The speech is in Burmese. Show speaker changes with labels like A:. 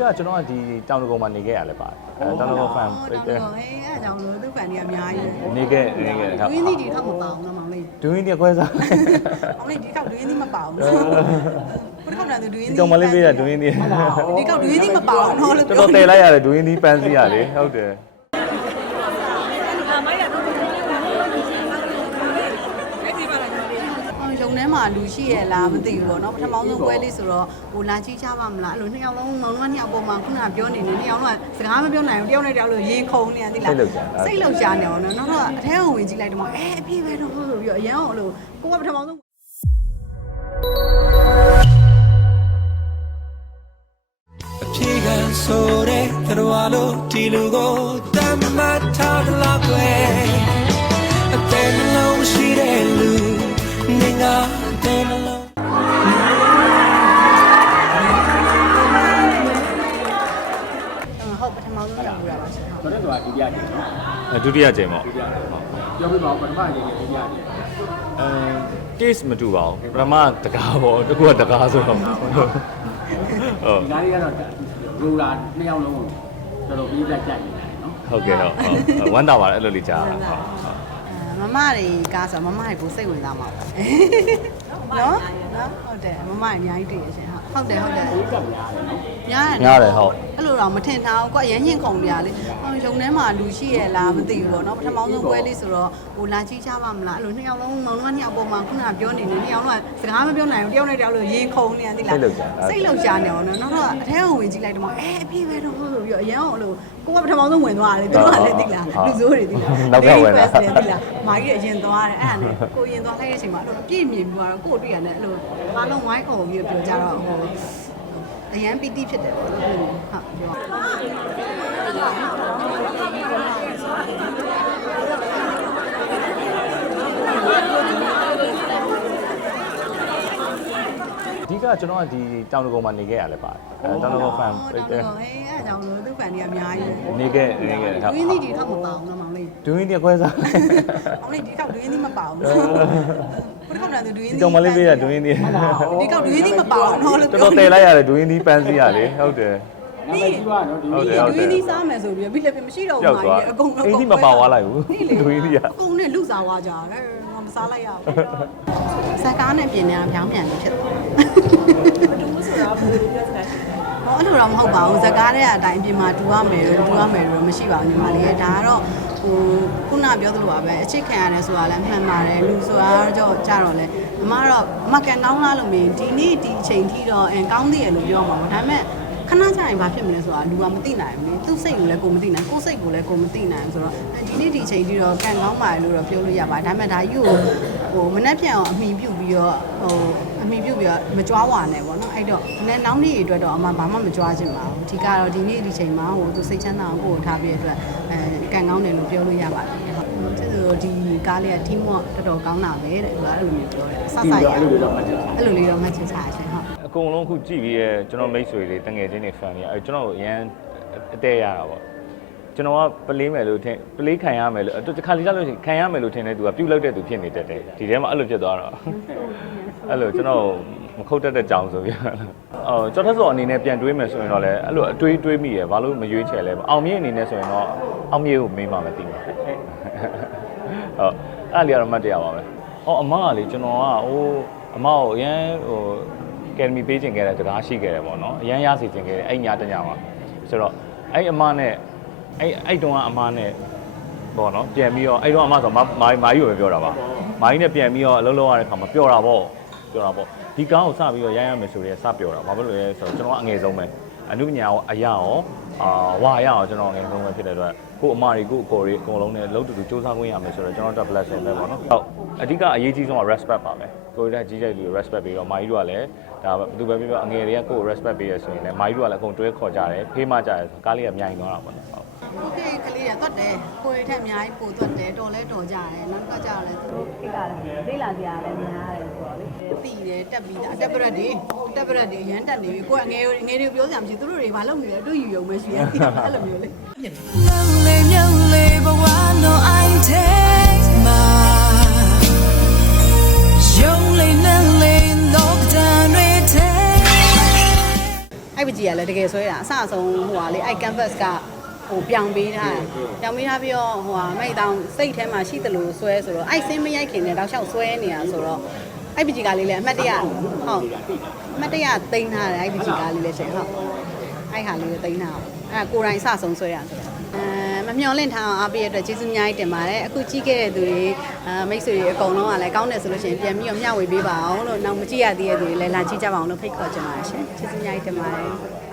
A: ကျွန်တော်ကဒီတောင်တကုံမှာနေခဲ့ရလဲပါတယ်တောင်တကုံ fan
B: အဲ့ဒါကြောင့်လို့သူ့ fan တွေအများကြီး
A: နေခဲ့ဟုတ်
B: ဒွင်းသီးဒီထောက်မပါအောင်နော်မောင်လေး
A: ဒွင်းဒီခွဲစား
B: မောင်လေးဒီထောက်ဒွင်းသီးမပါအောင်နော်ဘယ်ထောက်လဲဒွင်းသီး
A: ဒီကောင်မလေးပေးတာဒွင်းဒီ
B: ဒီကောက်ဒွင်းသီးမပါအောင်နော်လို့
A: တော်တော်တည်လိုက်ရတယ်ဒွင်းဒီပန်းစီရလေဟုတ်တယ်
B: ရုံထဲမှာလူရှိရလားမသိဘူးပေါ့နော်ပထမဆုံးပွဲလေးဆိုတော့ဟိုလာကြည့်ကြပါမလားအဲ့လိုနှစ်ယောက်လုံးမောင်နှမနှစ်ယောက်ပေါ်မှာခုနပြောနေတယ်နှစ်ယောက်လုံးကစကားမပြောနိုင်ဘူးတယောက်နဲ့တယောက်လို့ရင်ခုန်နေရသိလားစိတ်လှုပ်ရှားနေအောင်နော်နောက်တော့အထဲကိုဝင်ကြည့်လိုက်တော့အပြည့်ပဲတော့ဆိုပြီးတော့အရန်အောင်လို့ကိုကပထမဆုံး
C: အဖြေကဆိုတဲ့တော်လိုဒီလူကိုတမ်းမထားတော့ကွယ်အသေးလုံးရှိတဲ့လူနေငါတဲ့လုံး
B: ဟုတ်ပထမဆုံးရောက်လာပါရှင်ဟုတ်
D: တော်တော်ဒုတိယကြိမ်နော်
A: ဒုတိယကြိမ်ပေါ့
D: ဒုတိယကြိမ်ပြောပြပါဦးပထမကြိမ်နဲ့ဒုတိယကြိမ်
A: case မတူပါဘူးပထမတကားပေါ့တကူကတကားဆိုတော့ဟုတ်
D: ဒီကားလေးကတော့ရိုလာနှစ်ယောက်လုံးတော်တော်ပြီးပြတ်ကြိုက်နေတယ်နော်
A: ဟုတ်ကဲ့ဟုတ်ဝမ်းသာပါတယ်အဲ့လိုလေးကြားဟုတ်
B: မမတွေကဆိုမမတွေကိုစိတ်ဝင်စားမှာပေါ့နော်ဟုတ်တယ်မမတွေအများကြီးတွေ့ရရှင်ဟုတ်တယ်ဟုတ်တယ်
D: ကပ်များတယ်နော်
A: ရတယ်ဟုတ်
B: အဲ့လိုတော့မထင်ထားဘူးကွာရမ်းညင်ခုန်ပြရလေရုံထဲမှာလူရှိရလားမသိဘူးပေါ့နော်ပထမဆုံးပွဲလေးဆိုတော့ဟိုလာကြည့်ကြပါမလားအဲ့လိုနှစ်ယောက်လုံးမောင်နှမနှစ်ယောက်ပေါ်မှာခုနပြောနေတယ်နှစ်ယောက်လုံးကစကားမပြောနိုင်ဘူးတယောက်နဲ့တယောက်လို့ရင်ခုန်နေရသိလားစိတ်လှုပ်ရှားနေအောင်နော်နောက်တော့အထဲကိုဝင်ကြည့်လိုက်တော့အပြည့်ပဲတော့ဆိုပြီးတော့အရန်အောင်လို့ကိုကပထမဆုံးဝင်သွားတယ်သူတို့ကလည်းသိလားလူစိုးတွေသိလားသိလားမာကြီးအရင်သွားတယ်အဲ့ဒါနဲ့ကိုရင်သွားလိုက်တဲ့အချိန်မှာအဲ့လိုပြည့်မြင်ပြီးတော့ကိုတွေ့ရတယ်အဲ့လိုဘာလုံးဝိုင်းခုန်ပြီးပြောကြတော့ဟိုအရန်ပီတိဖြစ်တယ်ပေါ့လို့ဟုတ်ပြော
A: အဓိကကျွန်တော်ကဒီတောင်တကုံမှာနေခဲ့ရလဲပါတယ်တောင်တကုံ fan
B: အဲ့ဒါကြောင့်လို့သူ့ fan တွေအများကြီး
A: နေခဲ့ဟုတ်
B: ဒွင်းသီးဒီထောက်မပါအောင်နော်မောင်လေး
A: ဒွင်းဒီခွဲစား
B: မောင်လေးဒီထောက်ဒွင်းသီးမပါအောင်နော်ဘယ်ထောက်လဲဒွင်းသီး
A: ဒီကောင်မလေးပေးတာဒွင်းဒီ
B: ဒီကောက်ဒွင်းသီးမပါအောင်နော်လို့
A: တော်တော်တည်လိုက်ရတယ်ဒွင်းဒီပန်းစီရလေဟုတ်တယ်
D: နာမည်ကြီးပါနော်ဒီ
A: ဟုတ်တယ်
B: ဒွင်းသီးစားမယ်ဆိုပြီးပြီးလည်းမရှိတော့
A: ပျောက်
B: ဘူး
A: သွား
B: အကုန်လုံး
A: အင်းဒီမပါသွားလိုက်ဘူးဒွင်းဒီကအ
B: ကုန်နဲ့လူစားသွားကြတယ်ငါမစားလိုက်ရဘူးစကားနဲ့ပြင်နေတာပြောင်းပြန်နေဖြစ်သွားဘယ်လိုဆိုတော့ဘယ်လိုပြောစကားရှိလဲဟောအဲ့လိုတော့မဟုတ်ပါဘူးစကားတဲ့အတိုင်းပြင်မှာတူရမယ်လို့မရှိပါဘူးညီမလေးရဲ့ဒါကတော့ဟိုခုနပြောသလိုပါပဲအချစ်ခံရတယ်ဆိုတာလည်းမှန်ပါတယ်လူဆိုတာတော့ကြတော့လေအမကတော့အမကန်ကောင်းလားလို့မင်းဒီနေ့ဒီအချိန်ထိတော့ကောင်းသေးတယ်လို့ပြောမှာပေါ့ဒါပေမဲ့ခဏကြာရင်ဘာဖြစ်မလဲဆိုတာလူကမသိနိုင်ဘူးလေသူ့စိတ်ကိုလည်းကိုမသိနိုင်ကိုယ်စိတ်ကိုလည်းကိုမသိနိုင်ဆိုတော့ဒီနေ့ဒီအချိန်ထိတော့ကန်ကောင်းပါတယ်လို့တော့ပြောလို့ရပါတယ်ဒါပေမဲ့ဒါကြီးကိုဟိုမနှက်ပြန်အောင်အမိပြုတ်ပြီးတော့မကြွားဝါနဲ့ပေါ့နော်အဲ့တော့လည်းနောက်နေ့အတွက်တော့အမဘာမှမကြွားချင်ပါဘူးဒီကတော့ဒီနေ့ဒီချိန်မှာဟိုသူစိတ်ချမ်းသာအောင်ကိုယ်ထားပြီးအတွက်ကန်ကောင်းတယ်လို့ပြောလို့ရပါတယ်ဟုတ်သူတို့ဒီကားလေးက team work တော်တော်ကောင်းတာပဲတဲ့သူကအဲ့လိုမျိုးပြောတယ်ဆက်ဆိုင်ရအဲ့လိုလေးတော့မှတ်ချင်ချာရှင်ဟုတ်
A: အကုန်လုံးခုကြည့်ပြီးရဲကျွန်တော်မိတ်ဆွေတွေတငယ်ချင်းတွေ fan တွေအဲကျွန်တော်ကိုအရန်အတဲရတာပေါ့ကျွန်တော်ကပလေးမယ်လို့ထင်ပလေးခံရမယ်လို့တစ်ခါလေးကြလို့ရှိရင်ခံရမယ်လို့ထင်တဲ့သူကပြုတ်လောက်တဲ့သူဖြစ်နေတတ်တယ်ဒီထဲမှာအဲ့လိုဖြစ်သွားတော့အဲ့လိုကျွန်တော်မခုတ်တတ်တဲ့ကြောင်ဆိုပြီးကျော်ထက်စောအနေနဲ့ပြန်တွေးမယ်ဆိုရင်တော့လည်းအဲ့လိုအတွေးတွေးမိရဘာလို့မရွေးချယ်လဲအောင်မြင့်အနေနဲ့ဆိုရင်တော့အောင်မြင့်ကိုမေးမှမသိဘူးဟုတ်အဲ့လေကတော့မှတ်တရပါပဲအမကလေကျွန်တော်ကအမကိုအရန်ကယ်ဒမီပေးခြင်းခဲ့တဲ့စကားရှိခဲ့တယ်ပေါ့နော်အရန်ရစီခြင်းခဲ့တယ်အဲ့ညတညမှာဆိုတော့အဲ့အမနဲ့အဲ့တုန်းကအမနဲ့ပေါ့နော်ပြန်ပြီးတော့အဲ့တုန်းအမဆိုမာကြီးကိုပဲပြောတာပါမာကြီးနဲ့ပြန်ပြီးတော့အလုပ်လုပ်ရတဲ့ခါမှာပျော်တာပေါ့ဒီကားကိုစပြီးတော့ရရမယ်ဆိုရဲစပျော်တာဘာဖြစ်လို့လဲဆိုတော့ကျွန်တော်ကအငယ်ဆုံးပဲအနုပညာရောအရာရောဝါရရောကျွန်တော်အငယ်ဆုံးပဲဖြစ်တဲ့အတွက်ကို့အမတွေကို့အကိုတွေအကုန်လုံးနဲ့လုံးတူတူစူးစမ်းခွင့်ရမယ်ဆိုတော့ကျွန်တော်တို့ blessing ပဲပေါ့နော်ဟုတ်အဓိကအရေးကြီးဆုံးက respect ပါပဲကိုယ်တိုင်ကြီးကြိုက်လူ respect ပြီးတော့မာကြီးတို့ကလည်းဒါသူပဲပြောအငယ်တွေကကိုယ် respect ပေးရဆိုရင်လည်းမာကြီးတို့ကလည်းအကုန်တွဲခေါ်ကြတယ်ဖေးမကြတယ်ကားလေးကမြိုင်သွားတာပေါ့နော်ဟုတ်
B: โอเคကလေးရတော့တယ်ကိုယ်ထက်အများကြီးပိုတော့တယ်တော်လဲတော်ကြတယ်နောက်တစ်ခါကျတော့လဲသူတို့ခိတ်ကလည်းလေးလာစရာလည်းများတယ်ဆိုတော့လေတီးတယ်တက်ပြီးတာတက်ပရက်တွေရမ်းတက်နေပြီကိုယ်အငယ်တွေပြောစရာမရှိသူတို့တွေဘာလုပ်နေလဲတို့ယူယုံပဲရှိတယ်အဲ့လိုမျိုးလေ
C: Lonely, lonely, but why no I take my lonely, lonely, no time we take
B: အဲ့ပကြီးကလည်းတကယ်ဆွဲတာအဆအဆုံးဟိုဟာလေအဲ့ canvas ကဟိုပြောင်းပေးထားပြောင်းပေးထားပြီးတော့ဟိုဟာမိတ်တောင်စိတ်ထဲမှာရှိတယ်လို့ဆွဲဆိုတော့အဲ့ဆင်းမရိုက်ခင်နဲ့တောက်လျှောက်ဆွဲနေတာဆိုတော့အဲ့ပကြီးကလေးလည်းအမှတ်တရဟုတ်အမှတ်တရသိမ်းထားတယ်အဲ့ပကြီးကလေးလည်းရှင်ဟုတ်အဲ့ဟာလေးကိုသိမ်းထားအောင်အဲ့ကိုယ်တိုင်အဆဆုံးဆွဲရဆိုတော့မမျော်လင့်ထားအောင်အားပေးရတဲ့ကျေးဇူးအများကြီးတင်ပါတယ်အခုကြည့်ခဲ့တဲ့သူတွေမိတ်ဆွေတွေအကုန်လုံးကလည်းကောင်းတယ်ဆိုလို့ရှိရင်ပြန်ပြီးတော့မျှဝေပေးပါအောင်လို့နောက်မကြည့်ရသေးတဲ့သူတွေလည်းလာကြည့်ကြပါအောင်လို့ဖိတ်ခေါ်ချင်ပါတယ်ရှင်ကျေးဇူးအများကြီးတင်ပါတယ်